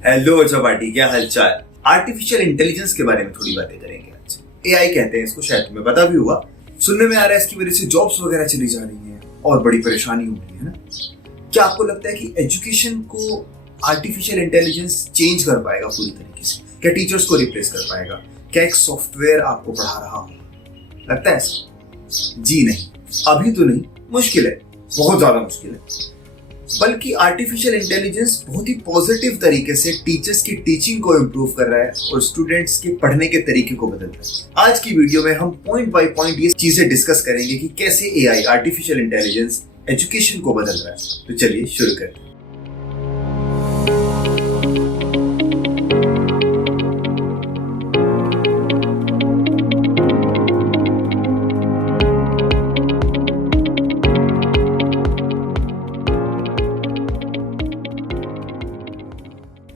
Hello Chowpatty, क्या हालचाल। Artificial intelligence के बारे में थोड़ी बातें करेंगे आज। एआई कहते हैं इसको, शायद तुम्हें पता भी हुआ। सुनने में आ रहा है इसकी वजह से जॉब्स वगैरह चली जा रही हैं और बड़ी परेशानी हो रही है ना। क्या आपको लगता है कि एजुकेशन को आर्टिफिशियल इंटेलिजेंस चेंज कर पाएगा पूरी तरीके से? क्या टीचर्स को रिप्लेस कर पाएगा? क्या एक सॉफ्टवेयर आपको पढ़ा रहा होगा? लगता है ऐसा? जी नहीं, अभी तो नहीं। मुश्किल है, बहुत ज्यादा मुश्किल है। बल्कि आर्टिफिशियल इंटेलिजेंस बहुत ही पॉजिटिव तरीके से टीचर्स की टीचिंग को इम्प्रूव कर रहा है और स्टूडेंट्स के पढ़ने के तरीके को बदल रहा है। आज की वीडियो में हम पॉइंट बाय पॉइंट ये चीजें डिस्कस करेंगे कि कैसे एआई आर्टिफिशियल इंटेलिजेंस एजुकेशन को बदल रहा है। तो चलिए शुरू करते हैं।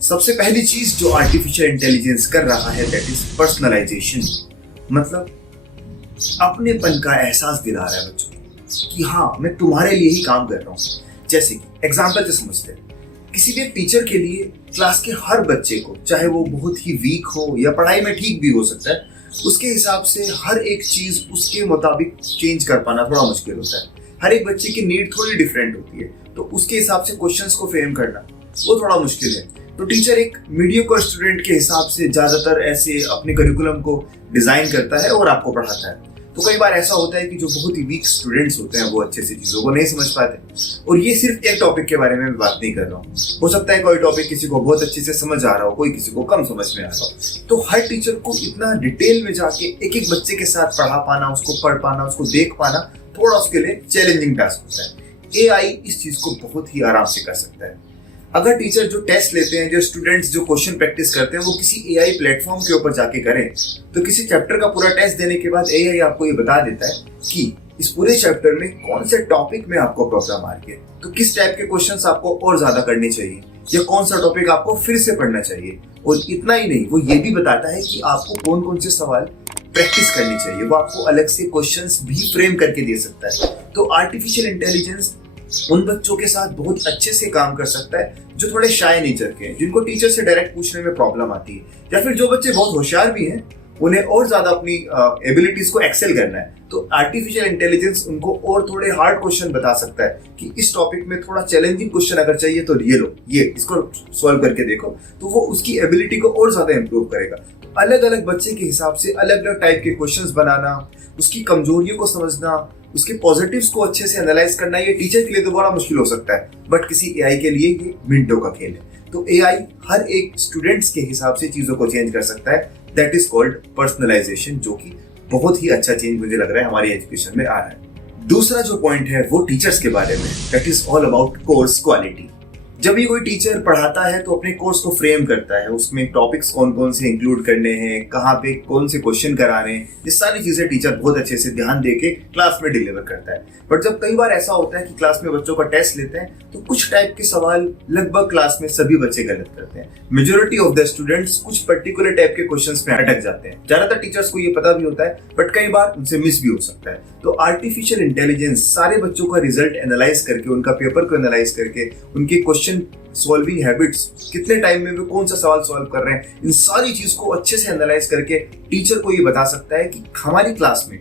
सबसे पहली चीज जो आर्टिफिशियल इंटेलिजेंस कर रहा है दैट इज पर्सनलाइजेशन। मतलब अपनेपन का एहसास दिला रहा है बच्चों को कि हाँ, मैं तुम्हारे लिए ही काम कर रहा हूँ। जैसे कि एग्जाम्पल से समझते हैं, किसी भी एक टीचर के लिए क्लास के हर बच्चे को, चाहे वो बहुत ही वीक हो या पढ़ाई में ठीक भी हो सकता है, उसके हिसाब से हर एक चीज उसके मुताबिक चेंज कर पाना थोड़ा मुश्किल होता है। हर एक बच्चे की नीड थोड़ी डिफरेंट होती है, तो उसके हिसाब से क्वेश्चंस को फ्रेम करना वो थोड़ा मुश्किल है। तो टीचर एक मीडियोकर स्टूडेंट के हिसाब से ज्यादातर ऐसे अपने करिकुलम को डिजाइन करता है और आपको पढ़ाता है। तो कई बार ऐसा होता है कि जो बहुत ही वीक स्टूडेंट्स होते हैं वो अच्छे से चीजों को नहीं समझ पाते। और ये सिर्फ एक टॉपिक के बारे में मैं बात नहीं कर रहा हूँ। हो सकता है कोई टॉपिक किसी को बहुत अच्छे से समझ आ रहा हो, कोई किसी को कम समझ में आ रहा हो। तो हर टीचर को इतना डिटेल में जाके एक एक बच्चे के साथ पढ़ा पाना, उसको पढ़ पाना, उसको देख पाना थोड़ा उसके लिए चैलेंजिंग टास्क होता है। एआई इस चीज को बहुत ही आराम से कर सकता है। अगर टीचर जो टेस्ट लेते हैं, जो स्टूडेंट्स जो क्वेश्चन प्रैक्टिस करते हैं, वो किसी एआई प्लेटफॉर्म के ऊपर जाके करें, तो किसी चैप्टर का पूरा टेस्ट देने के बाद एआई आपको ये बता देता है कि इस पूरे चैप्टर में कौन से टॉपिक में आपको प्रॉब्लम आ रही है, तो किस टाइप के क्वेश्चंस आपको और ज्यादा करने चाहिए, या कौन सा टॉपिक आपको फिर से पढ़ना चाहिए। और इतना ही नहीं, वो ये भी बताता है कि आपको कौन कौन से सवाल प्रैक्टिस करनी चाहिए। वो आपको अलग से क्वेश्चंस भी फ्रेम करके दे सकता है। तो आर्टिफिशियल इंटेलिजेंस उन बच्चों के साथ बहुत अच्छे से काम कर सकता है जो थोड़े शाय नेचर के हैं, जिनको टीचर से डायरेक्ट पूछने में प्रॉब्लम आती है, या फिर जो बच्चे बहुत होशियार भी हैं, उन्हें और ज्यादा अपनी एबिलिटीज को एक्सेल करना है। तो आर्टिफिशियल इंटेलिजेंस उनको और थोड़े हार्ड क्वेश्चन बता सकता है कि इस टॉपिक में थोड़ा चैलेंजिंग क्वेश्चन अगर चाहिए तो ये लो, ये इसको सॉल्व करके देखो। तो वो उसकी एबिलिटी को और ज्यादा इंप्रूव करेगा। तो अलग अलग बच्चे के हिसाब से अलग अलग टाइप के क्वेश्चंस बनाना, उसकी कमजोरियों को समझना, उसके पॉजिटिव्स को अच्छे से एनालाइज करना, ये टीचर के लिए तो बड़ा मुश्किल हो सकता है, बट किसी एआई के लिए ये मिनटों का खेल है। तो एआई हर एक स्टूडेंट्स के हिसाब से चीजों को चेंज कर सकता है। दैट इज कॉल्ड पर्सनलाइजेशन, जो कि बहुत ही अच्छा चेंज मुझे लग रहा है हमारी एजुकेशन में आ रहा है। दूसरा जो पॉइंट है वो टीचर्स के बारे में। That is all about course quality. जब भी कोई टीचर पढ़ाता है तो अपने कोर्स को फ्रेम करता है, उसमें टॉपिक्स कौन कौन से इंक्लूड करने हैं, कहाँ पे कौन से क्वेश्चन कराने हैं, ये सारी चीजें टीचर बहुत अच्छे से ध्यान देके क्लास में डिलीवर करता है। बट जब कई बार ऐसा होता है कि क्लास में बच्चों का टेस्ट लेते हैं, तो कुछ टाइप के सवाल लगभग क्लास में सभी बच्चे गलत करते हैं। मेजोरिटी ऑफ द स्टूडेंट्स कुछ पर्टिकुलर टाइप के क्वेश्चंस में अटक जाते हैं। ज्यादातर टीचर्स को ये पता भी होता है, बट कई बार उनसे मिस भी हो सकता है। तो आर्टिफिशियल इंटेलिजेंस सारे बच्चों का रिजल्ट एनालाइज करके, उनका पेपर को एनालाइज करके, उनके क्वेश्चन सॉल्विंग हैबिट्स, कितने टाइम में वो कौन सा सवाल सॉल्व कर रहे हैं, इन सारी चीज को अच्छे से एनालाइज करके टीचर को ये बता सकता है कि हमारी क्लास में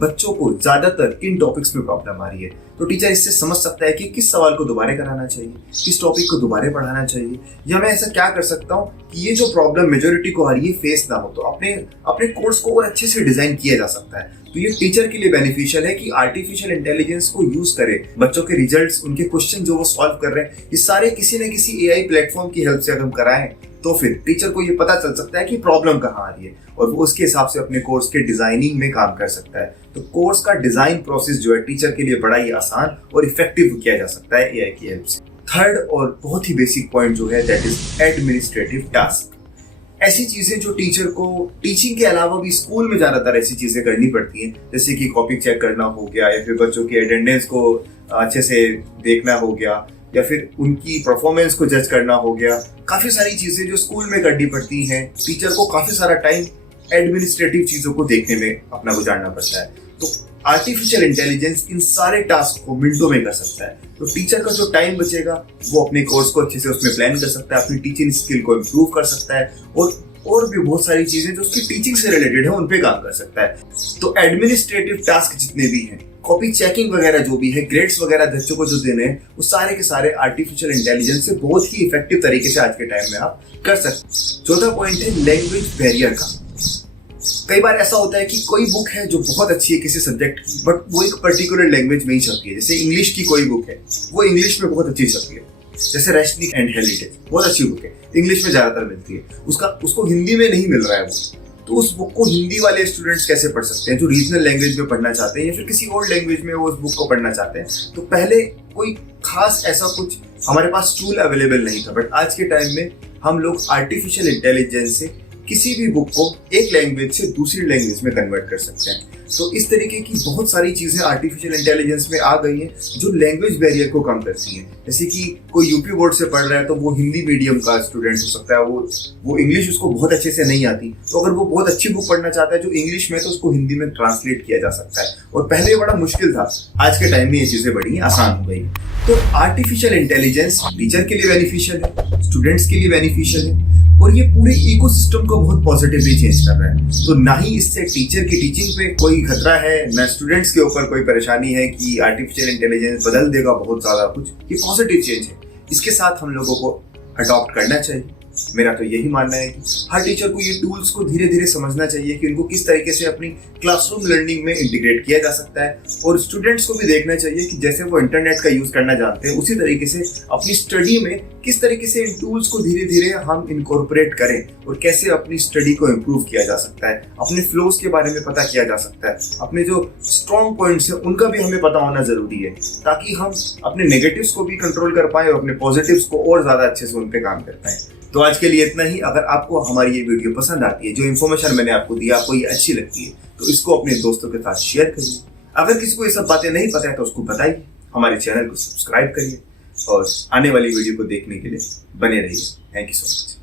बच्चों को ज्यादातर किन टॉपिक्स में प्रॉब्लम आ रही है। तो टीचर इससे समझ सकता है कि किस सवाल को दोबारा कराना चाहिए, किस टॉपिक को दोबारा पढ़ाना चाहिए, या मैं ऐसा क्या कर सकता हूँ कि ये जो प्रॉब्लम मेजोरिटी को आ रही है फेस ना हो। तो अपने कोर्स को और अच्छे से डिजाइन किया जा सकता है। तो ये टीचर के लिए बेनिफिशियल है कि आर्टिफिशियल इंटेलिजेंस को यूज करे। बच्चों के रिजल्ट्स, उनके क्वेश्चन जो वो सॉल्व कर रहे हैं, ये सारे किसी न किसी एआई प्लेटफॉर्म की हेल्प से अगर हम कराएं, तो फिर टीचर को ये पता चल सकता है कि प्रॉब्लम कहाँ आ रही है, और वो उसके हिसाब से अपने कोर्स के डिजाइनिंग में काम कर सकता है। तो कोर्स का डिजाइन प्रोसेस जो है टीचर के लिए बड़ा ही आसान और इफेक्टिव किया जा सकता है एआई की हेल्प से। थर्ड और बहुत ही बेसिक पॉइंट जो है दैट इज एडमिनिस्ट्रेटिव टास्क। ऐसी चीजें जो टीचर को टीचिंग के अलावा भी स्कूल में ज्यादातर ऐसी चीजें करनी पड़ती हैं, जैसे कि कॉपी चेक करना हो गया, या फिर बच्चों की अटेंडेंस को अच्छे से देखना हो गया, या फिर उनकी परफॉर्मेंस को जज करना हो गया। काफी सारी चीजें जो स्कूल में करनी पड़ती हैं, टीचर को काफी सारा टाइम एडमिनिस्ट्रेटिव चीजों को देखने में अपना गुजारना पड़ता है। तो आर्टिफिशियल इंटेलिजेंस इन सारे टास्क को मिनटों में कर सकता है। तो टीचर का जो टाइम बचेगा वो अपने कोर्स को अच्छे से उसमें प्लान कर सकता है, अपनी टीचिंग स्किल को इम्प्रूव कर सकता है और भी बहुत सारी चीजें जो उसकी टीचिंग से रिलेटेड है उन पे काम कर सकता है। तो एडमिनिस्ट्रेटिव टास्क जितने भी हैं, कॉपी चेकिंग वगैरह जो भी है, ग्रेड्स वगैरह बच्चों को जो देने हैं, वो सारे के सारे आर्टिफिशियल इंटेलिजेंस से बहुत ही इफेक्टिव तरीके से आज के टाइम में आप कर सकते हैं। चौथा पॉइंट है लैंग्वेज बैरियर का। कई बार ऐसा होता है कि कोई बुक है जो बहुत अच्छी है किसी सब्जेक्ट की, बट वो एक पर्टिकुलर लैंग्वेज में ही छपी है। जैसे इंग्लिश की कोई बुक है, वो इंग्लिश में बहुत अच्छी छपी है, जैसे रैशनिक एंड हेरिटेज, बहुत अच्छी बुक है, इंग्लिश में ज्यादातर मिलती है, उसको हिंदी में नहीं मिल रहा है वो। तो उस बुक को हिंदी वाले स्टूडेंट्स कैसे पढ़ सकते हैं जो रीजनल लैंग्वेज में पढ़ना चाहते हैं या फिर किसी और लैंग्वेज में वो उस बुक को पढ़ना चाहते हैं। तो पहले कोई खास ऐसा कुछ हमारे पास टूल अवेलेबल नहीं था, बट आज के टाइम में हम लोग आर्टिफिशियल इंटेलिजेंस से किसी भी बुक को एक लैंग्वेज से दूसरी लैंग्वेज में कन्वर्ट कर सकते हैं। तो इस तरीके की बहुत सारी चीजें आर्टिफिशियल इंटेलिजेंस में आ गई हैं जो लैंग्वेज बैरियर को कम करती हैं। जैसे कि कोई यूपी बोर्ड से पढ़ रहा है तो वो हिंदी मीडियम का स्टूडेंट हो सकता है, वो इंग्लिश उसको बहुत अच्छे से नहीं आती, तो अगर वो बहुत अच्छी बुक पढ़ना चाहता है जो इंग्लिश में, तो उसको हिंदी में ट्रांसलेट किया जा सकता है। और पहले ये बड़ा मुश्किल था, आज के टाइम में ये चीजें बड़ी आसान हो गई। तो आर्टिफिशियल इंटेलिजेंस टीचर के लिए बेनिफिशियल है, स्टूडेंट्स के लिए बेनिफिशियल है, और ये पूरे इकोसिस्टम को बहुत पॉजिटिवली चेंज कर रहा है। तो ना ही इससे टीचर की टीचिंग पे कोई खतरा है, ना स्टूडेंट्स के ऊपर कोई परेशानी है कि आर्टिफिशियल इंटेलिजेंस बदल देगा बहुत ज्यादा कुछ। ये पॉजिटिव चेंज है, इसके साथ हम लोगों को अडॉप्ट करना चाहिए। मेरा तो यही मानना है कि हर टीचर को ये टूल्स को धीरे धीरे समझना चाहिए कि उनको किस तरीके से अपनी क्लासरूम लर्निंग में इंटीग्रेट किया जा सकता है, और स्टूडेंट्स को भी देखना चाहिए कि जैसे वो इंटरनेट का यूज करना जानते हैं उसी तरीके से अपनी स्टडी में किस तरीके से इन टूल्स को धीरे धीरे हम इनकॉर्पोरेट करें और कैसे अपनी स्टडी को इम्प्रूव किया जा सकता है, अपने फ्लोज के बारे में पता किया जा सकता है, अपने जो स्ट्रॉन्ग पॉइंट्स है उनका भी हमें पता होना जरूरी है, ताकि हम अपने नेगेटिव्स को भी कंट्रोल कर पाए और अपने पॉजिटिव्स को और ज्यादा अच्छे से उन पे काम कर पाए। तो आज के लिए इतना ही। अगर आपको हमारी ये वीडियो पसंद आती है, जो इन्फॉर्मेशन मैंने आपको दी आपको ये अच्छी लगती है, तो इसको अपने दोस्तों के साथ शेयर करिए। अगर किसी को ये सब बातें नहीं पता है तो उसको बताइए, हमारे चैनल को सब्सक्राइब करिए और आने वाली वीडियो को देखने के लिए बने रहिए। Thank you so much.